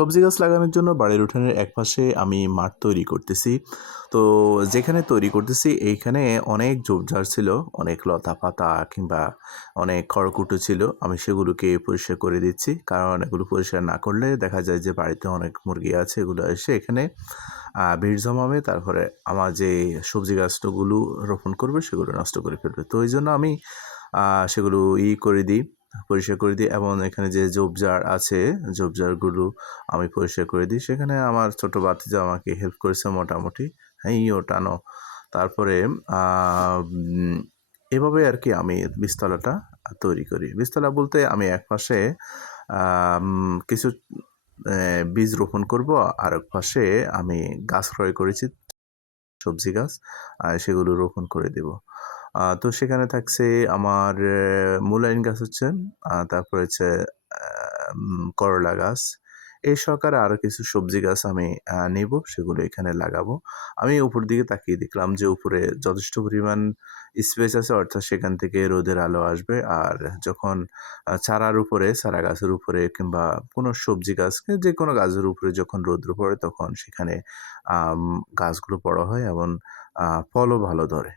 সবজি গাছ লাগানোর জন্য বাড়ির উঠানের একপাশে আমি মাঠ তৈরি করতেছি। তো যেখানে তৈরি করতেছি এইখানে অনেক ঝোপঝাড় ছিল, অনেক লতা পাতা কিংবা অনেক খড়কুটো ছিল। আমি সেগুলোকে পরিষ্কার করে দিচ্ছি। কারণ এগুলো পরিষ্কার না করলে দেখা যায় যে বাড়িতে অনেক মুরগি আছে, এগুলো এসে এখানে ভিড় জমাবে। তারপরে আমার যে সবজি গাছগুলো রোপণ করবে সেগুলো নষ্ট করে ফেলবে। তো এইজন্য আমি সেগুলো করে দিই, পরিষ্কার করে দিই এবং এখানে যে ঝোপঝাড় আছে, ঝোপঝাড়গুলো আমি পরিষ্কার করে দিই। সেখানে আমার ছোট ভাতিজা আমাকে হেল্প করেছে মোটামুটি। হ্যাঁ, ইও টানো। তারপরে আ উম এভাবে আরকি আমি বীজতলাটা তৈরি করি। বীজতলা বলতে আমি একপাশে কিছু বীজ রোপণ করব, আরেক পাশে আমি গাছ ক্রয় করেছি, সবজি গাছ। সেগুলো রোপণ করে দেব। তো সেখানে থাকছে আমার মূলায়ন গাছ হচ্ছে, তারপরে হচ্ছে করলা গাছ। এই সহকারে আরো কিছু সবজি গাছ আমি নেব, সেগুলো এখানে লাগাবো। আমি উপর দিকে তাকিয়ে দেখলাম যে উপরে যথেষ্ট পরিমাণ স্পেস আছে, অর্থাৎ সেখান থেকে রোদের আলো আসবে। আর যখন চারা গাছের উপরে কিংবা কোনো সবজি গাছ, যেকোনো গাছের উপরে যখন রৌদ্র পড়ে তখন সেখানে গাছগুলো বড় হয় এবং ফলও ভালো ধরে।